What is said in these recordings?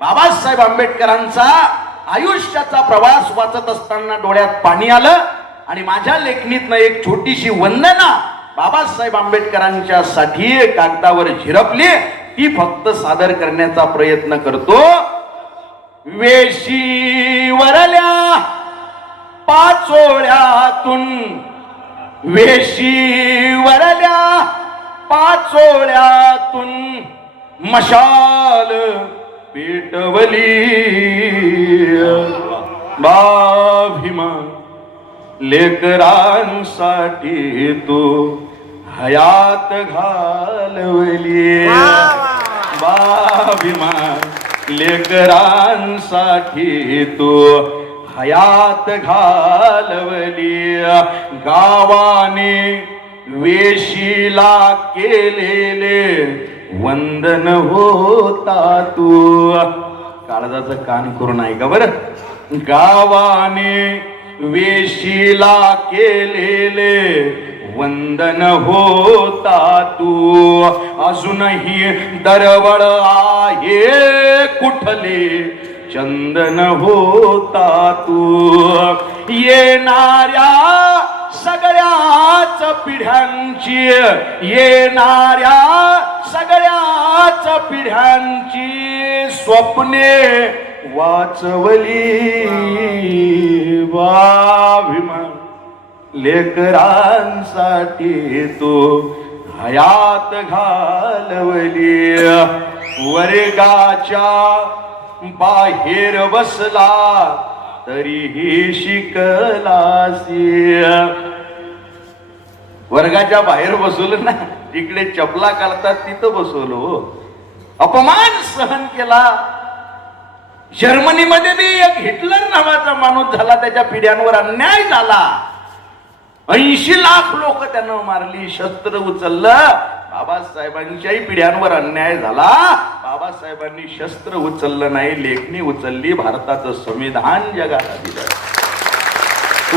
बाबासाहेब आंबेडकरांचा आयुष्याचा प्रवास वाचत असताना डोळ्यात पाणी आलं आणि माझ्या लेखणीतनं एक छोटीशी वंदना बाबासाहेब आंबेडकरांच्या साठी कागदावर झिरपली ती फक्त सादर करण्याचा प्रयत्न करतो वेशी वरल्या पाचोळ्यातून वेशी वरल्या पाचोळ्यातून मशाल पेटवली बाभीमा लेकरांसाठी तो हयात घालवली बाभीमा लेकरांसाठी तो हयात घालवली गावाने वेशीला केलेले वंदन होता तू काळजाचं कान करून आहे का बरं गावाने वेशीला केलेले वंदन होता तू अजूनही दरवळ आहे कुठले चंदन होता तू येणाऱ्या सगळ्याच पिढ्यांची येणाऱ्या सगळ्याच पिढ्यांची स्वप्ने वाचवली वाभिमान लेकरांसाठी तो, हयात घालवली वर्गाच्या बाहेर बसला तरीही शिकलासी वर्गाच्या बाहेर बसवलं ना इकडे चपला काढतात तिथं बसवलो हो. अपमान सहन केला जर्मनीमध्ये बी एक हिटलर नावाचा माणूस झाला त्याच्या पिढ्यांवर अन्याय झाला ऐंशी लाख लोक त्यानं मारली शस्त्र उचललं बाबासाहेबांच्याही पिढ्यांवर अन्याय झाला बाबासाहेबांनी शस्त्र उचललं नाही लेखणी उचलली भारताचं संविधान जगाला दिलं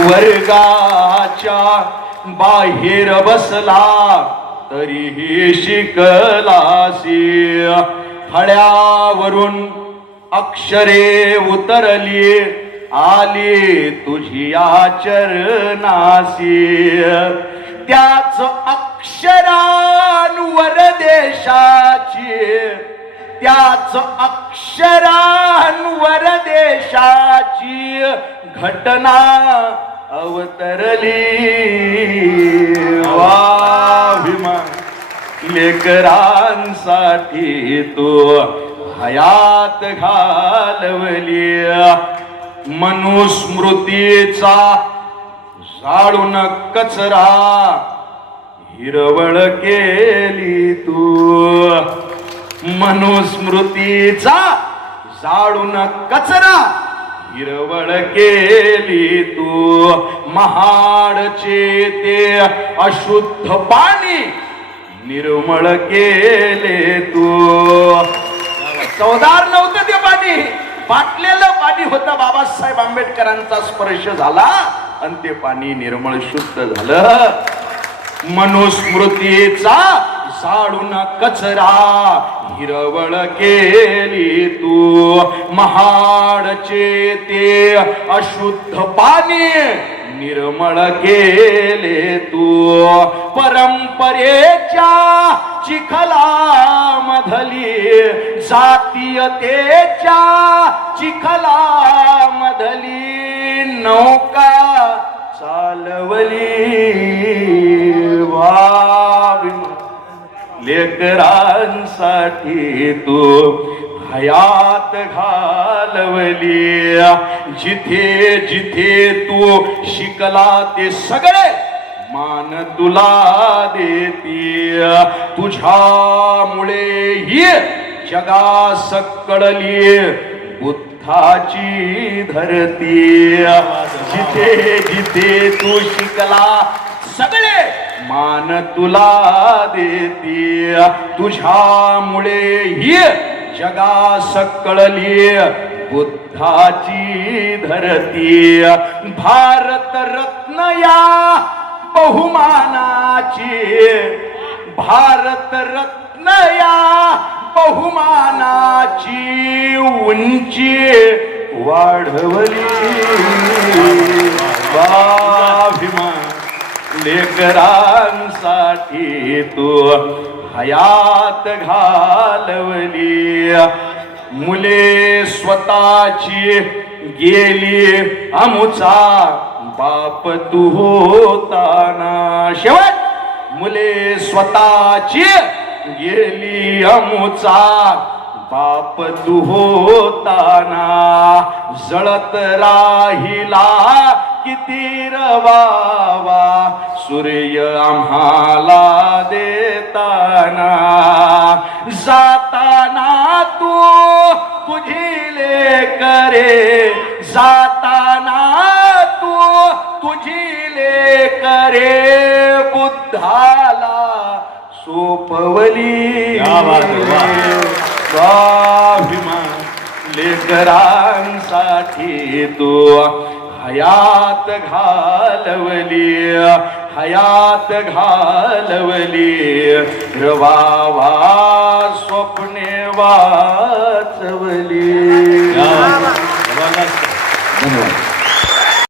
वर्गाच्या बाहेर बसला तरीही शिकलासी फळ्यावरून अक्षरे उतरली आली तुझी आचरणासी त्याच अक्षरांवर देशाची त्याच अक्षरांवर देशाची घटना अवतरली वाभिमान लेकरांसाठी तो हयात घालवली मनुस्मृतीचा जाळून कचरा हिरवळ केली तू मनुस्मृतीचा जाळून कचरा हिरवळ केली तू महाडचे ते अशुद्ध पाणी निर्मळ केले तू चौदार नव्हतं ते पाणी बाटलेलं पाणी होत बाबासाहेब आंबेडकरांचा स्पर्श झाला आणि ते पाणी निर्मळ शुद्ध झालं मनुस्मृतीचा साडून कचरा हिरवळ केली तू महाडचे ते अशुद्ध पाणी निर्मळ केले तू परंपरेच्या चिखला मधली जातीयतेच्या चिखला मधली नौका चालवली लेकरांसाठी तू हयात घालवली जिथे जिथे तू शिकला ते सगळे मान तुला देती तुझ्यामुळे ही जगा सकळली बुद्धाची धरती जिथे जिथे तू शिकला सगळे मान तुला देती तुझ्यामुळे ही जगा सकळली बुद्धाची धरती भारत रत्न या बहुमानाची भारत रत्न या बहुमानाची उंची वाढवली लेकरांसाठी तू हयात घालवली मुले स्वतःची गेली अमुचा बाप तू होताना शेवट मुले स्वतःची गेली अमुचा बाप तू होताना जळत राहिला किती रवावा सूर्य आम्हाला देताना जाताना तू तुझी ले करे जाताना तू तुझी करे बुद्धाला सोपवली स्वाभिमान लेकरांसाठी तू हयात घालवली हयात घालवली रवावा स्वप्ने वाचवली धन्यवाद